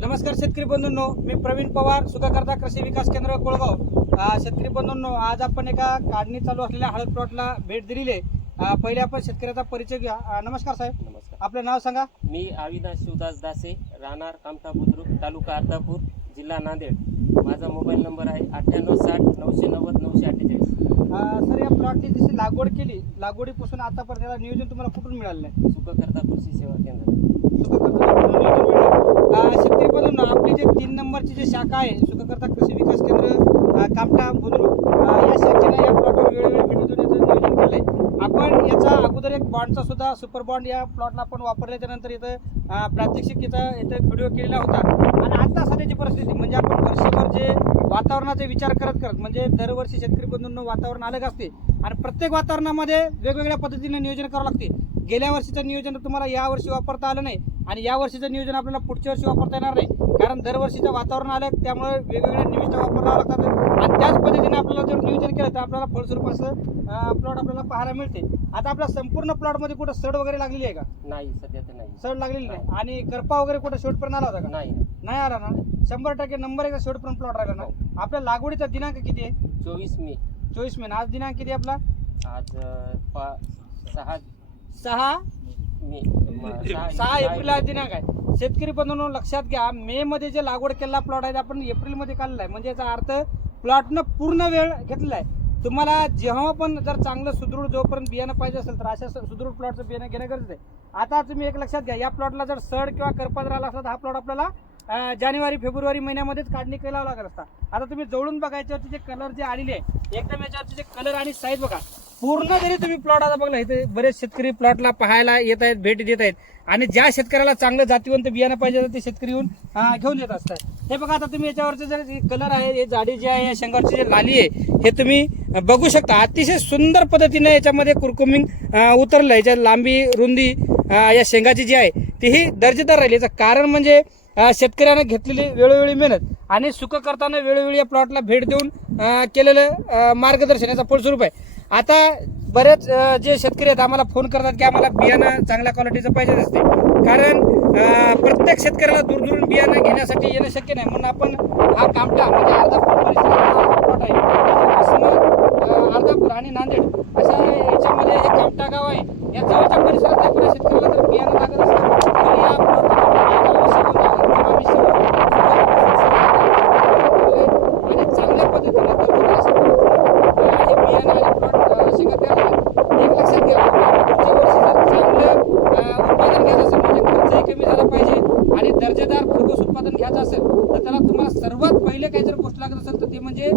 नमस्कार शेतकरी बंधूंनो, मी प्रवीण पवार, सुखाकर्ता कृषी विकास केंद्र कोळगाव। शेतकरी बंधूंनो, आज आपण एका काढणी चालू असलेल्या हळद प्लॉटला भेट दिलेली आहे। पहिले आपण शेतकऱ्याचा परिचय घ्या। नमस्कार साहेब, नमस्कार। आपलं नाव सांगा। मी अविनाश शिवदास दासे, राहणार कामठा बुद्रुक, तालुका अर्धापूर, जिल्हा नांदेड। माझा मोबाईल नंबर आहे 9860 990 948। सर, या प्लॉटची जशी लागवड केली, लागवडीपासून आतापर्यंत त्याला नियोजन तुम्हाला कुठून मिळालं आहे? सुखकर्ता कृषी सेवा केंद्र। शेतकरी बंधूंनो, आपली जे 3 नंबरची जी शाखा आहे, सुखाकर्ता कृषी विकास केंद्र कामठा बुद्रुक, या शाखेने या प्लॉटवर वेळोवेळी भेटी देण्याचं नियोजन केलं आहे। आपण याचा अगोदर एक बॉन्डचा सुद्धा सुपर बॉन्ड या प्लॉटला आपण वापरल्याच्या नंतर इथं प्रात्यक्षिक इथं व्हिडिओ केलेला होता। आणि आता सध्याची परिस्थिती म्हणजे आपण वर्षभर जे वातावरणाचा विचार करत म्हणजे दरवर्षी शेतकरी बंधूंनो वातावरण अलग असते आणि प्रत्येक वातावरणामध्ये वेगवेगळ्या पद्धतीने नियोजन करावं लागते। गेल्या वर्षीचं नियोजन तुम्हाला या वर्षी वापरता आलं नाही आणि या वर्षीचं नियोजन आपल्याला पुढच्या वर्षी वापरता येणार नाही, कारण दरवर्षीचं वातावरण आलं त्यामुळे वेगवेगळ्या निविष्ठा वापरावं लागतात आणि त्याच पद्धतीने आपल्याला जर नियोजन केलं तर आपल्याला फळस्वरूप असं प्लॉट आपल्याला पाहायला मिळते। आता आपल्या संपूर्ण प्लॉटमध्ये कुठं सड वगैरे लागलेली आहे का? नाही, सध्या तर नाही। सड लागलेली नाही। आणि करपा वगैरे कुठं शेवटपर्यंत आला होता का? नाही आला ना। 100% नंबर एकदा शेवटपर्यंत प्लॉट राहिला ना। आपल्या लागवडीचा दिनांक किती आहे? 24 मे। 24 मे। आज दिनांक किती आपला? आज 6 एप्रिल हा दिनांक आहे। शेतकरी बंधूंनो, लक्षात घ्या, मे मध्ये जे लागवड केलेला प्लॉट आहे आपण एप्रिल मध्ये काढलेला आहे, म्हणजे याचा अर्थ प्लॉटनं पूर्ण वेळ घेतलेला आहे। तुम्हाला जेव्हा पण जर चांगलं सुदृढ जोपर्यंत बियाणं पाहिजे असेल तर अशा सुदृढ प्लॉटचं बियाणं घेणं गरजेचं आहे। आता तुम्ही एक लक्षात घ्या, या प्लॉटला जर सड किंवा करपा जर आला असला तर हा प्लॉट आपल्याला जानेवारी फेब्रुवारी महिन्यामध्येच काढणी केला लागत असता। आता तुम्ही जवळून बघा, याच्यावरती जे कलर जे आलेले आहे एकदम, याच्यावरती जे कलर आणि साईज बघा पूर्ण। जरी तुम्ही प्लॉट आता बघला, इथे बरेच शेतकरी प्लॉटला पाहायला येत आहेत, भेट देत आहेत आणि ज्या शेतकऱ्याला चांगलं जातीवंत बियाणं पाहिजे ते शेतकरी येऊन घेऊन येत असतात। हे बघा, आता तुम्ही याच्यावरचे जर कलर आहे, हे जाडी जी आहे, या शेंगावरची जी लाली आहे, हे तुम्ही बघू शकता। अतिशय सुंदर पद्धतीने याच्यामध्ये कुरकुमिंग उतरलं। याच्या लांबी रुंदी या शेंगाची जी आहे तीही दर्जेदार राहिली। याचं कारण म्हणजे शेतकऱ्यानं घेतलेली वेळोवेळी मेहनत आणि सुख करताना वेळोवेळी या प्लॉटला भेट देऊन केलेलं मार्गदर्शन याचा फळस्वरूप आहे। आता बरेच जे शेतकरी आहेत आम्हाला फोन करतात की आम्हाला बियाणं चांगल्या क्वालिटीचं पाहिजे असते, कारण प्रत्येक शेतकऱ्याला दूरदूरून बियाणं घेण्यासाठी येणं शक्य नाही। म्हणून आपण हा कामठा म्हणजे अर्धापूर परिसरात प्लॉट आहे, अर्धापूर आणि नांदेड अशा याच्यामध्ये हे कामठा गाव आहे। या जवळच्या परिसरात पुन्हा शेतकऱ्याला जर बियाणं लागत असेल तर या प्लॉटला आणि चांगल्या पद्धतीने हे बियाणं आणि प्लॉट शेंगा तयार झाले। एक लक्षात घ्या, पुढच्या वर्षी जर चांगलं उत्पादन घ्यायचं असेल म्हणजे खर्चही कमी झाला पाहिजे आणि दर्जेदार भरघोस उत्पादन घ्यायचं असेल तर त्याला तुम्हाला सर्वात पहिले काही जर गोष्ट लागत असेल तर ते म्हणजे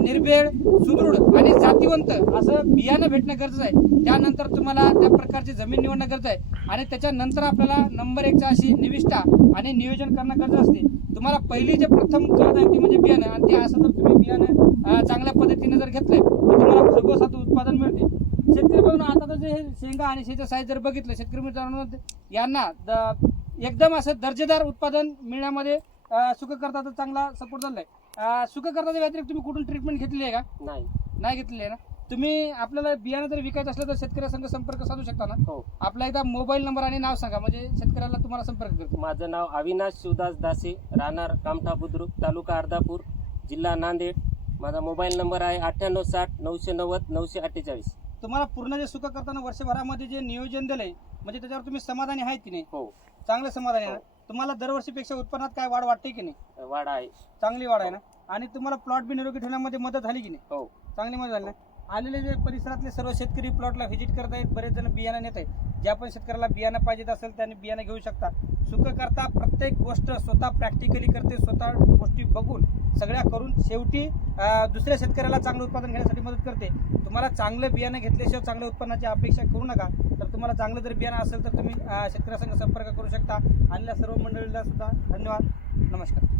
निर्भेळ, सुदृढ आणि जातीवंत असं बियाणं भेटणं गरजेचं आहे। त्यानंतर तुम्हाला त्या प्रकारची जमीन निवडणं गरजेचं आहे आणि त्याच्यानंतर आपल्याला नंबर 1 अशी निविष्ठा आणि नियोजन करणं गरजेचं असते। तुम्हाला पहिली जे प्रथम गरज आहे ती म्हणजे बियाणं, आणि ते असं जर तुम्ही बियाणं चांगल्या पद्धतीने जर घेतलंय तर तुम्हाला भरघोस असं उत्पादन मिळते। शेतकरी बघून आता तर जे हे शेंगा आणि शेतीचं साईज जर बघितलं, शेतकरी मित्रांनो यांना एकदम असं दर्जेदार उत्पादन मिळण्यामध्ये सुखकर्ताचा चांगला सपोर्ट झालाय। सुखकर्ताच्या व्यतिरिक्त तुम्ही कुठून ट्रीटमेंट घेतली आहे का? नाही घेतली आहे ना। तुम्ही आपल्याला बियाणं जर विकायचं असलं तर शेतकऱ्यासंग संपर्क साधू शकता ना? हो। आपला एकदा मोबाईल नंबर आणि नाव सांगा, म्हणजे शेतकऱ्याला तुम्हाला संपर्क करतो। माझं नाव अविनाश शिवदास दासे, राहणार कामठा बुद्रुक, तालुका अर्धापूर, जिल्हा नांदेड। माझा मोबाईल नंबर आहे 9860 990 948। तुम्हाला पूर्ण जे सुख करताना वर्षभरामध्ये जे नियोजन दिलंय म्हणजे त्याच्यावर तुम्ही समाधानी आहेत की नाही? हो, चांगलं समाधानी आहे ना? तुम्हाला दरवर्षीपेक्षा उत्पन्नात काय वाढ वाटते की नाही? वाढ आहे, चांगली वाढ आहे ना? आणि तुम्हाला प्लॉट बी निरोगी ठेवण्यामध्ये मदत झाली की नाही? हो, चांगली मदत झाली ना? आलेले जे परिसरातले सर्व शेतकरी प्लॉटला व्हिजिट करत आहेत, बरेच जण बियाणं नेत आहेत। ज्या पण शेतकऱ्याला बियाणं पाहिजे असेल त्यांनी बियाणं घेऊ शकता। सुख करता प्रत्येक गोष्ट स्वतः प्रॅक्टिकली करते, स्वतः गोष्टी बघून सगळ्या करून शेवटी दुसऱ्या शेतकऱ्याला चांगलं उत्पादन घेण्यासाठी मदत करते। तुम्हाला चांगलं बियाणं घेतल्याशिवाय चांगल्या उत्पन्नाची अपेक्षा करू नका। तर तुम्हाला चांगलं जर बियाणं असेल तर तुम्ही शेतकऱ्यासंग संपर्क करू शकता। आलेल्या सर्व मंडळीला सुद्धा धन्यवाद, नमस्कार।